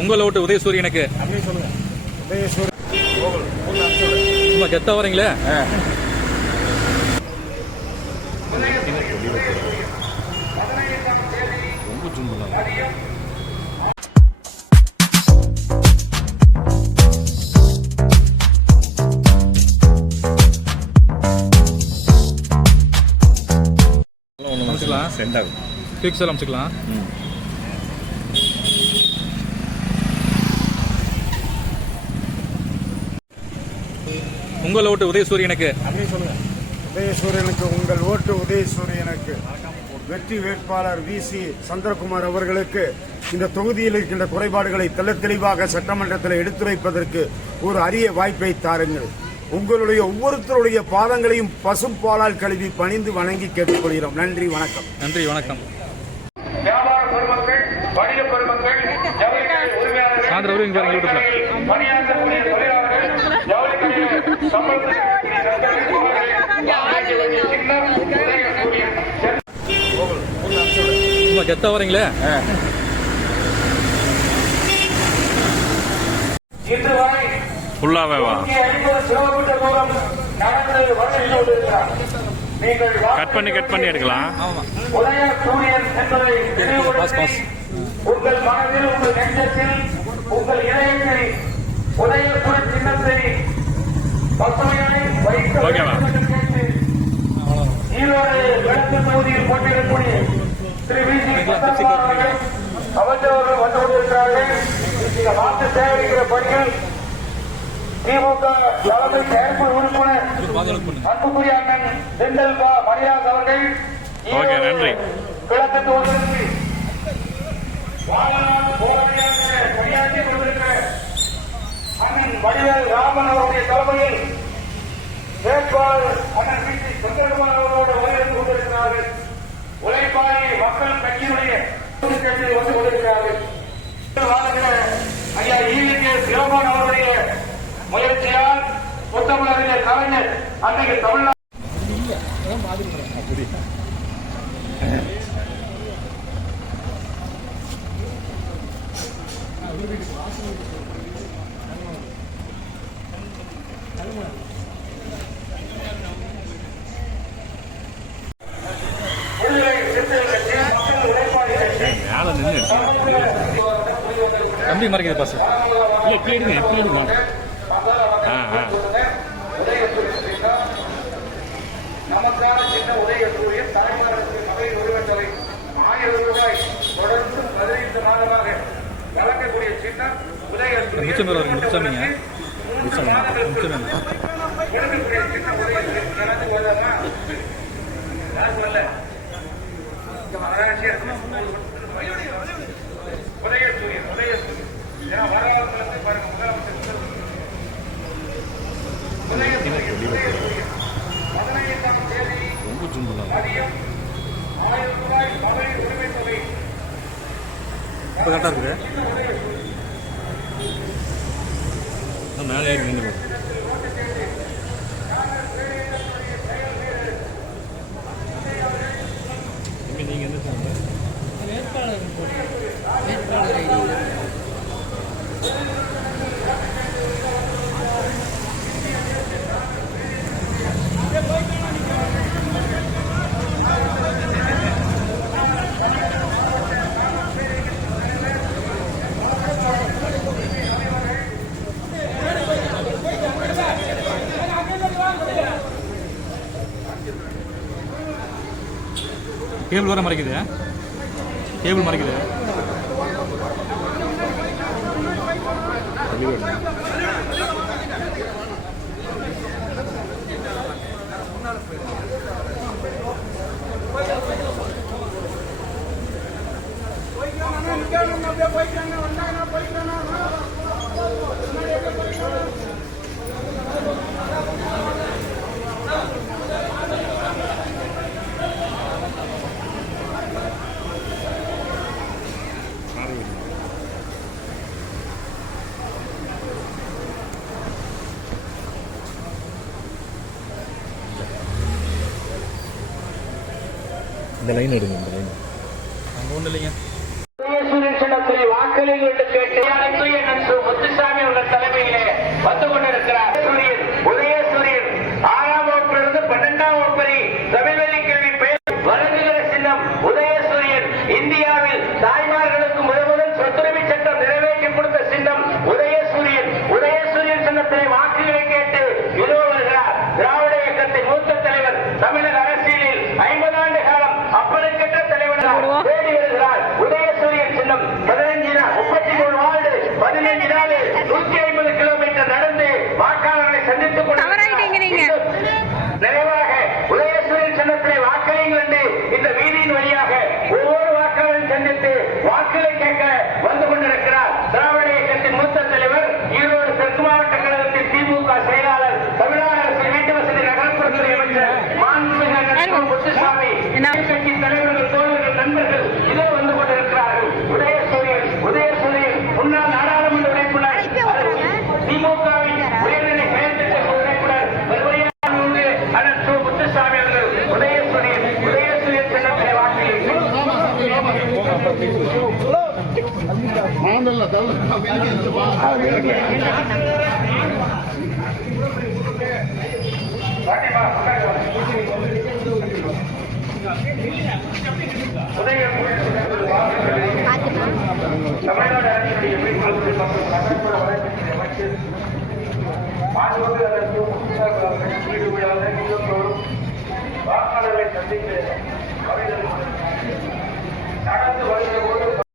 உங்கள் ஓட்டு உதயசூரியனுக்கு அப்படின்னு சொல்லுங்க. சும்மா கெத்தா வரீங்களே. ரொம்ப ஜூன் அமைச்சுக்கலாம். சென்ட் ஆகும். பிக்சல் அமைச்சுக்கலாம். உங்கள் ஓட்டு உதயசூரியனுக்கு அப்படின்னு சொல்லுங்க. உதயசூரியனுக்கு உங்கள் ஓட்டு உதயசூரியனுக்கு. வெற்றி வேட்பாளர் வி.சி. சந்திரகுமார் அவர்களுக்கு இந்த தொகுதியில் இருக்கின்ற குறைபாடுகளை தெளிவாக சட்டமன்றத்தில் எடுத்துரைப்பதற்கு ஒரு அரிய வாய்ப்பை தாருங்கள். உங்களுடைய ஒவ்வொருத்தருடைய பாதங்களையும் பசும்பாலால் கழுவி பணிந்து வணங்கி கேட்டுக்கொள்கிறோம். நன்றி, வணக்கம். நன்றி, வணக்கம். வியாபார பெருமக்கள், வணிக பெருமக்கள், ஜவுளிக்கடை உரிமையாளர்கள், பணியாற்றக்கூடிய தொழிலாளர்கள், ஜவுளிக்கடை சும்மா கெத்தா வரீங்களே. இன்று வரை ஃபுல்லாவே வா. கட் பண்ணி எடுக்கலாம். உதய சூரியன் என்பதை உங்கள் மனதில், உங்கள் நெஞ்சத்தில், உங்கள் இதயத்தில் உதயசூரிய சின்னத்தை பசுமையாய் வைத்து ஈரோடு கிழக்கு தொகுதியில் போட்டியிடக்கூடிய திரு வி.சி. சந்திரகுமார் அவர்கள் அவர்கள் வந்து கொண்டிருக்கிறார்கள். இந்த வாக்கு சேகரிக்கிற பணிகள் திமுக தலைமை செயற்குழு உறுப்பினர் அன்புக்குரிய அண்ணன் செந்தில் மணியாஸ் அவர்கள் நன்றி. கிழக்கு தொகுதிக்கு பணியாற்றி கொண்டிருக்கிற அண்ணன் வடிவேல் ராமன் அவருடைய தலைமையில் வேட்பாளர் அண்ணன் வி.சி. சந்திரகுமார் அவர்களோடு உரையாற்றி கொண்டிருக்கிறார்கள். உழைப்பாளி மக்கள் கட்சியுடைய வந்து கொண்டிருக்கிறார்கள். ஐயா ஈவிகே சிவபான் அவருடைய முயற்சியால் புத்தமிழறிஞ கலைஞர் அன்றைக்கு தமிழ்நாடு தம்பி மறைக்குது பாசு. எப்படி எடுங்க. நமக்கான சின்ன உதயசூரியன் தலைநகரத்தில் மகளிர் உரிமைத்தொகை 1000 ரூபாய் தொடர்ந்து 15 மாதமாக வழங்கக்கூடிய சின்னம் உதயசூரியன். இப்போ கரெக்டாக இருக்குது. மேலே ஏறி நின்று நீங்கள் எந்த வேட்பாளர் கேபிள் வர மறைக்குது. கேபிள் மறைக்குது. இந்த லைன் எடுங்க. இந்த லைன் அங்கே ஒன்றும் இல்லைங்க. உதயசூரியன் சின்னத்திலே வாக்களிகள் என்று கேட்டு முத்துசாமி அவர்கள் தலைமையிலே வந்து கொண்டிருக்கிறார். உதயசூரியன் 6ஆம் வகுப்பிலிருந்து 12ஆம் வகுப்பு வரை தமிழ் வழி கல்வி வழங்குகிற சின்னம் உதயசூரியன். இந்தியாவில் தாய்மார்களுக்கு முதல் சொத்துரிமை சட்டம் நிறைவேற்றி கொடுத்த சின்னம் உதயசூரியன். உதயசூரியன் சின்னத்திலே வாக்குகளை கேட்டு இதோ வருகிறார் திராவிட இயக்கத்தின் மூத்த தலைவர், தமிழக அரசியலில் 50 ஆண்டு காலம் அப்பழுக்கற்ற தலைவர் தேடி வருகிறார். உதயசூரியன் சின்னம் 33 வார்டு 15 நாள் 150 கிலோமீட்டர் நடந்து வாக்காளர்களை சந்தித்துக் நிறைவாக உதயசூரியன் சின்னத்திலே வாக்களியுங்கள் என்று இந்த வீதியின் வழியாக ஒவ்வொரு வாக்காளரும் சந்தித்து வாக்குகளை கேட்க வந்து கொண்டிருக்கிறார் திராவிட இயக்கத்தின் மூத்த தலைவர், ஈரோடு தெற்கு மாவட்ட கழகத்தின் திமுக செயலாளர், தமிழ்நாடு அரசு வீட்டு வசதி நகர்ப்புறத்துறை அமைச்சர் மாண்புமிகு முத்துசாமி, கட்சி தலைவர்கள், தோழர்கள், நண்பர்கள் இதோ வந்து கொண்டிருக்கிறார்கள். உதயசூரியன் முன்னாள் நாடாளுமன்ற உறுப்பினர், திமுகவின் உயர்நிலை செயல்திட்ட உறுப்பினர் அண்ணன் சு. முத்துசாமி அவர்கள் உதயசூரியன் சின்னத்திலே வாக்களித்தார். தமிழ்நாடு அரசுடைய மீன்வளத்துறை மற்றும் நகர்ப்புற வளர்ச்சித்துறை அமைச்சர் மாண்புமிகு அரசு வாக்காளர்களை சந்தித்து நடந்து வருகிற போது